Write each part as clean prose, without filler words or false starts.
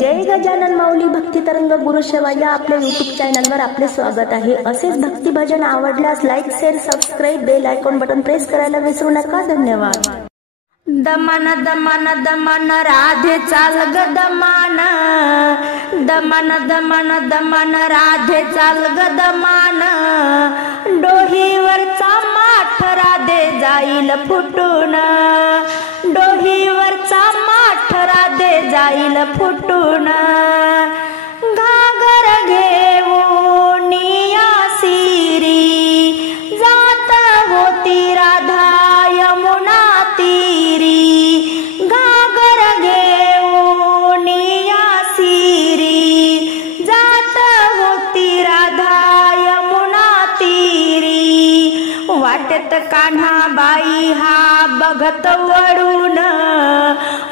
जय गजानन माऊली भक्ती तरंग गुरुसेवा या आपल्या YouTube चॅनलवर आपले स्वागत आहे। असेच भक्ती भजन आवडल्यास like share subscribe bell icon button press करायला विसरू नका। धन्यवाद। दमन दमन दमन राधे चाल ग दमान, दमन दमन दमन राधे चाल ग दमान, डोहीवरचा माठ राधे जाईल फुटून, डोहीवरचा माठ राधे जाईल फुटून, घागर घेऊन या सिरी जात होती राधा यमुना तीरी, घागर घेऊन या सिरी जात होती राधा यमुना तीरी, वाटेत कान्हा बाई हा बघत वळून,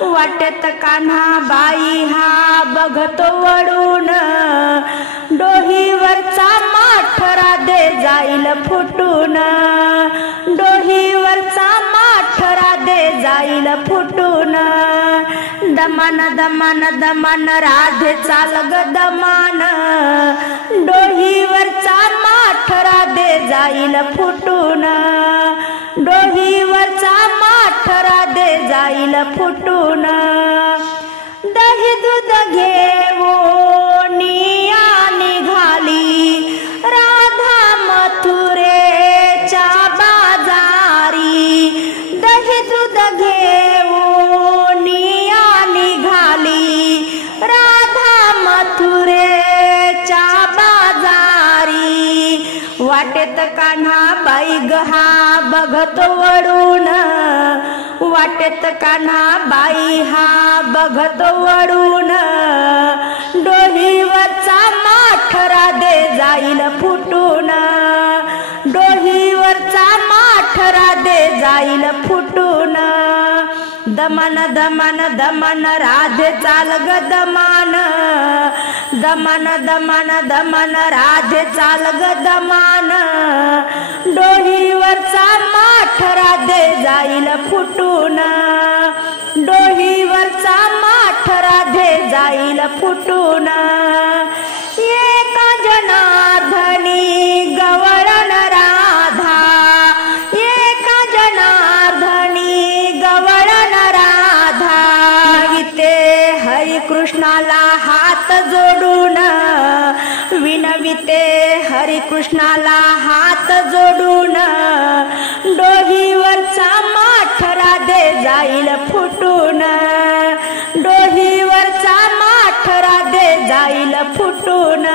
वाटेत कान्हा बाई हा बघत वळून, डोहीवरचा माठ राधे जाईल फुटून, डोहीवरचा माठ राधे जाईल फुटून, दमन दमन दमन राधे चाल ग दमान, डोहीवरचा माठ राधे जाईल फुटून, डोहीवरचा माठ राधे जाईल फुटून, दही दूध घेऊन या निघाली राधा मथुरेच्या बाजारी, दही दूध घेऊन या निघाली राधा मथुरेच्या बाजारी, वाटेत कान्हा बाई गहा बघत वळून, वाटेत कान्हा बाई हा बघत वळून, डोहीवरचा माठ राधे जाईल फुटून, डोहीवरचा माठ राधे जाईल फुटून, दमन दमन दमन राधे चाल ग दमान, दमन दमन दमन राधे चाल ग दमान, डोहीवरचा माठ राधे जाईल फुटून, डोहीवरचा माठ राधे जाईल फुटून, एका जनार्दनी गवळण राधा, एका जनार्दनी गवळण राधा, विनविते हरी कृष्णाला हात जोडून, विनविते हरी कृष्णाला हात जोडून, डोहीवरचा माठ राधे जाईल फुटून, डोहीवरचा माठ राधे जाईल फुटून,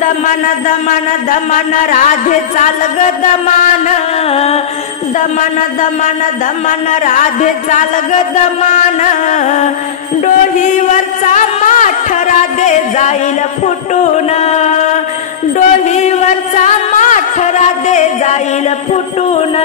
दमन दमन दमन राधे चाल ग दमान, दमन दमन दमन राधे चाल ग दमान, डोहीवरचा माठ राधे जाईल फुटून, डोहीवरचा माठ राधे जाईल फुटून।